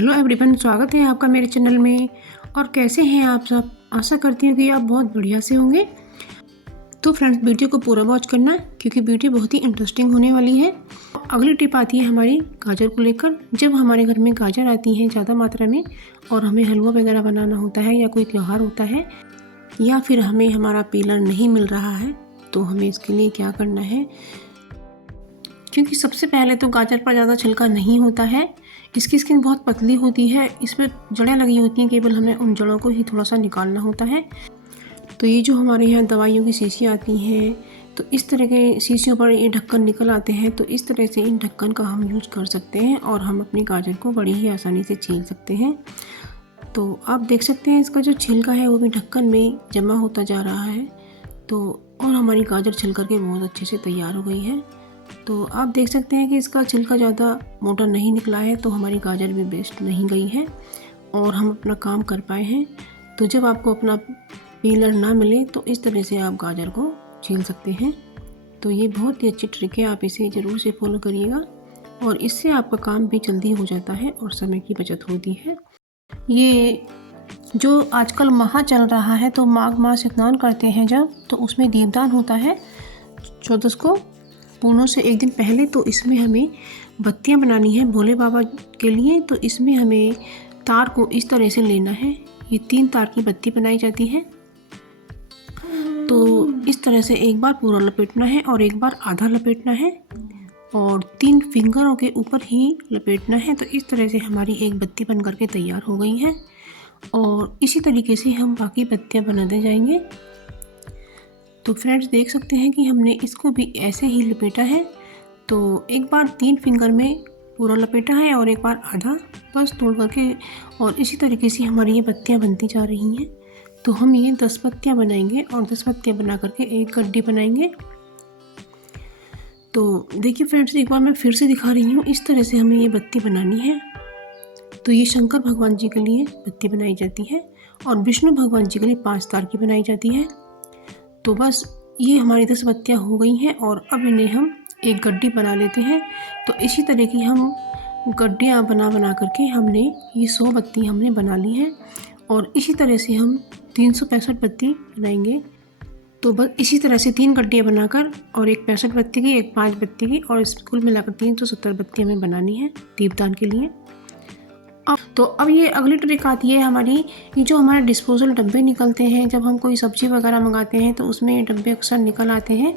Hello everyone, स्वागत है आपका मेरे चैनल में। और कैसे हैं आप सब? आशा करती हूँ कि आप बहुत बढ़िया से होंगे। तो फ्रेंड्स, वीडियो को पूरा वॉच करना क्योंकि वीडियो बहुत ही इंटरेस्टिंग होने वाली है। अगली टिप आती है हमारी गाजर को लेकर। जब हमारे घर में गाजर आती हैं ज़्यादा मात्रा में और हमें हलवा वगैरह बनाना होता है या कोई त्यौहार होता है या फिर हमें हमारा पीलर नहीं मिल रहा है, तो हमें इसके लिए क्या करना है। क्योंकि सबसे पहले तो गाजर पर ज़्यादा छिलका नहीं होता है, इसकी स्किन बहुत पतली होती है, इसमें जड़ें लगी होती हैं, केवल हमें उन जड़ों को ही थोड़ा सा निकालना होता है। तो ये जो हमारे यहाँ दवाइयों की शीशी आती हैं, तो इस तरह के शीशियों पर ये ढक्कन निकल आते हैं। तो इस तरह से इन ढक्कन का हम यूज कर सकते हैं और हम अपनी गाजर को बड़ी ही आसानी से छील सकते हैं। तो आप देख सकते हैं इसका जो छिलका है वो भी ढक्कन में जमा होता जा रहा है। तो और हमारी गाजर छिल करके बहुत अच्छे से तैयार हो गई है। तो आप देख सकते हैं कि इसका छिलका ज़्यादा मोटा नहीं निकला है, तो हमारी गाजर भी वेस्ट नहीं गई है और हम अपना काम कर पाए हैं। तो जब आपको अपना पीलर ना मिले तो इस तरह से आप गाजर को छील सकते हैं। तो ये बहुत ही अच्छी ट्रिक है, आप इसे ज़रूर से फॉलो करिएगा और इससे आपका काम भी जल्दी हो जाता है और समय की बचत होती है। ये जो आजकल माह चल रहा है, तो माघ मास स्नान करते हैं जब, तो उसमें दीपदान होता है 14 को, पूनों से एक दिन पहले। तो इसमें हमें बत्तियां बनानी है भोले बाबा के लिए। तो इसमें हमें तार को इस तरह से लेना है। ये 3 तार की बत्ती बनाई जाती है। तो इस तरह से एक बार पूरा लपेटना है और एक बार आधा लपेटना है और 3 फिंगरों के ऊपर ही लपेटना है। तो इस तरह से हमारी एक बत्ती बन करके तैयार हो गई है और इसी तरीके से हम बाकी बत्तियां बनाते जाएंगे। तो फ्रेंड्स, देख सकते हैं कि हमने इसको भी ऐसे ही लपेटा है। तो एक बार 3 फिंगर में पूरा लपेटा है और एक बार आधा बस तोड़ करके, और इसी तरीके से हमारी ये बत्तियां बनती जा रही हैं। तो हम ये 10 बत्तियां बनाएंगे और 10 बत्तियां बना करके एक गड्डी बनाएंगे। तो देखिए फ्रेंड्स, एक बार मैं फिर से दिखा रही हूँ, इस तरह से हमें ये बत्ती बनानी है। तो ये शंकर भगवान जी के लिए बत्ती बनाई जाती है और विष्णु भगवान जी के लिए 5 तार की बनाई जाती है। तो बस ये हमारी 10 बत्तियाँ हो गई हैं और अब इन्हें हम एक गड्डी बना लेते हैं। तो इसी तरह की हम गड्डियाँ बना करके हमने ये 100 बत्ती हमने बना ली है और इसी तरह से हम 365 बत्ती बनाएंगे। तो बस इसी तरह से 3 गड्डियाँ बनाकर और एक 65 बत्ती की, एक 5 बत्ती की, और इस कुल मिलाकर 370 बत्ती हमें बनानी है दीपदान के लिए। तो अब ये अगली ट्रिक आती है हमारी, ये जो हमारे डिस्पोजल डब्बे निकलते हैं, जब हम कोई सब्ज़ी वगैरह मंगाते हैं तो उसमें ये डब्बे अक्सर निकल आते हैं।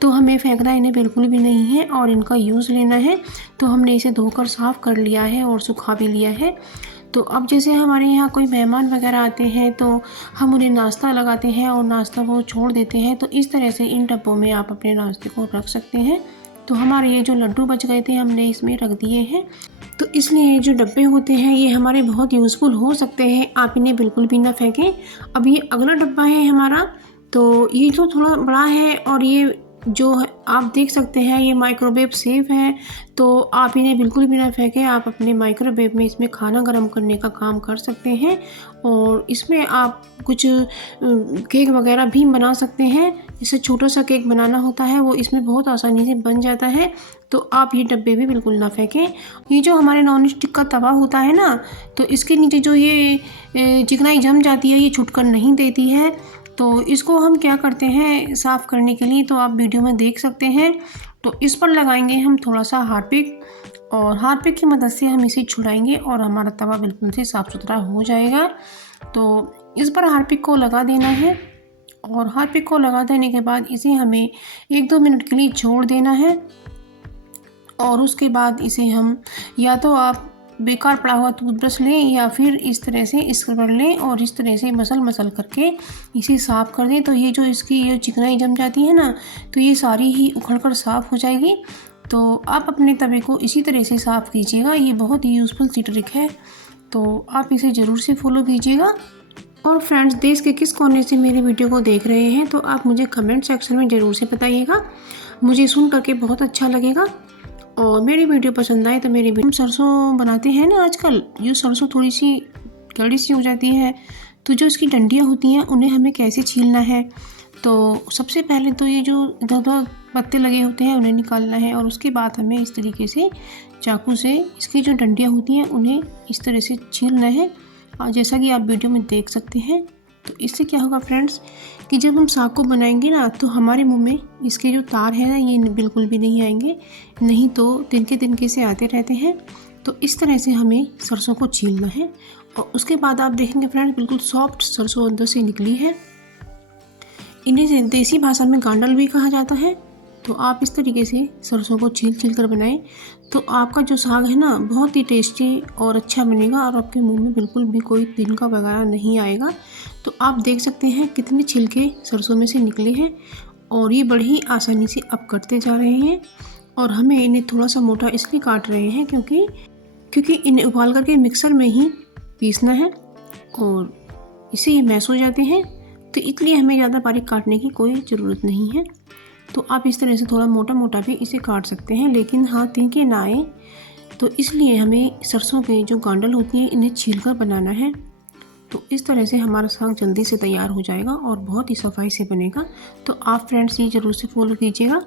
तो हमें फेंकना इन्हें बिल्कुल भी नहीं है और इनका यूज़ लेना है। तो हमने इसे धोकर साफ़ कर लिया है और सुखा भी लिया है। तो अब जैसे हमारे यहाँ कोई मेहमान वगैरह आते हैं तो हम उन्हें नाश्ता लगाते हैं और नाश्ता वो छोड़ देते हैं। तो इस तरह से इन डब्बों में आप अपने नाश्ते को रख सकते हैं। तो हमारे ये जो लड्डू बच गए थे हमने इसमें रख दिए हैं। तो इसलिए ये जो डब्बे होते हैं ये हमारे बहुत यूज़फुल हो सकते हैं, आप इन्हें बिल्कुल भी ना फेंकें। अब ये अगला डब्बा है हमारा, तो ये जो थोड़ा बड़ा है और ये जो आप देख सकते हैं ये माइक्रोवेव सेफ है। तो आप इन्हें बिल्कुल भी ना फेंकें, आप अपने माइक्रोवेव में इसमें खाना गर्म करने का काम कर सकते हैं और इसमें आप कुछ केक वगैरह भी बना सकते हैं। जैसे छोटा सा केक बनाना होता है वो इसमें बहुत आसानी से बन जाता है। तो आप ये डब्बे भी बिल्कुल ना फेंकें। ये जो हमारे नॉन स्टिक का तवा होता है ना, तो इसके नीचे जो ये चिकनाई जम जाती है, ये छुटकर नहीं देती है। तो इसको हम क्या करते हैं साफ़ करने के लिए, तो आप वीडियो में देख सकते हैं। तो इस पर लगाएंगे हम थोड़ा सा हार्पिक और हार्पिक की मदद से हम इसे छुड़ाएंगे और हमारा तवा बिल्कुल से साफ़ सुथरा हो जाएगा। तो इस पर हार्पिक को लगा देना है और हार्पिक को लगा देने के बाद इसे हमें 1-2 मिनट के लिए छोड़ देना है और उसके बाद इसे हम या तो आप बेकार पड़ा हुआ टूथब्रश लें या फिर इस तरह से स्क्रबर लें और इस तरह से मसल करके इसे साफ़ कर दें। तो ये जो इसकी ये चिकनाई जम जाती है ना, तो ये सारी ही उखड़कर साफ़ हो जाएगी। तो आप अपने तवे को इसी तरह से साफ़ कीजिएगा, ये बहुत ही यूज़फुल सी ट्रिक है। तो आप इसे ज़रूर से फॉलो कीजिएगा। और फ्रेंड्स, देश के किस कोने से मेरी वीडियो को देख रहे हैं तो आप मुझे कमेंट सेक्शन में ज़रूर से बताइएगा, मुझे सुन करके बहुत अच्छा लगेगा। और मेरी वीडियो पसंद आए तो मेरी हम सरसों बनाते हैं ना आजकल, ये सरसों थोड़ी सी कड़ी सी हो जाती है, तो जो इसकी डंडियाँ होती हैं उन्हें हमें कैसे छीलना है। तो सबसे पहले तो ये जो इधर उधर पत्ते लगे होते हैं उन्हें निकालना है। और उसके बाद हमें इस तरीके से चाकू से इसकी जो डंडियाँ होती हैं उन्हें इस तरह से छीलना है। और जैसा कि आप वीडियो में देख सकते हैं, तो इससे क्या होगा फ्रेंड्स कि जब हम साग को बनाएंगे ना, तो हमारे मुंह में इसके जो तार हैं ना, ये बिल्कुल भी नहीं आएंगे, नहीं तो तिनके तिनके से आते रहते हैं। तो इस तरह से हमें सरसों को छीलना है। और उसके बाद आप देखेंगे फ्रेंड्स, बिल्कुल सॉफ्ट सरसों अंदर से निकली है। इन्हें देसी भाषा में गांडल भी कहा जाता है। तो आप इस तरीके से सरसों को छील कर बनाएं, तो आपका जो साग है ना, बहुत ही टेस्टी और अच्छा बनेगा और आपके मुंह में बिल्कुल भी कोई तिनका वगैरह नहीं आएगा। तो आप देख सकते हैं कितने छिलके सरसों में से निकले हैं और ये बड़ी ही आसानी से अब कटते जा रहे हैं। और हमें इन्हें थोड़ा सा मोटा इसलिए काट रहे हैं क्योंकि इन्हें उबाल करके मिक्सर में ही पीसना है और इससे ये मैश हो जाते हैं। तो इसलिए हमें ज़्यादा बारीक काटने की कोई ज़रूरत नहीं है। तो आप इस तरह से थोड़ा मोटा मोटा भी इसे काट सकते हैं, लेकिन हाँ तिनके ना आए, तो इसलिए हमें सरसों के जो गांडल होती हैं इन्हें छील कर बनाना है। तो इस तरह से हमारा साग जल्दी से तैयार हो जाएगा और बहुत ही सफाई से बनेगा। तो आप फ्रेंड्स ये ज़रूर से फॉलो कीजिएगा।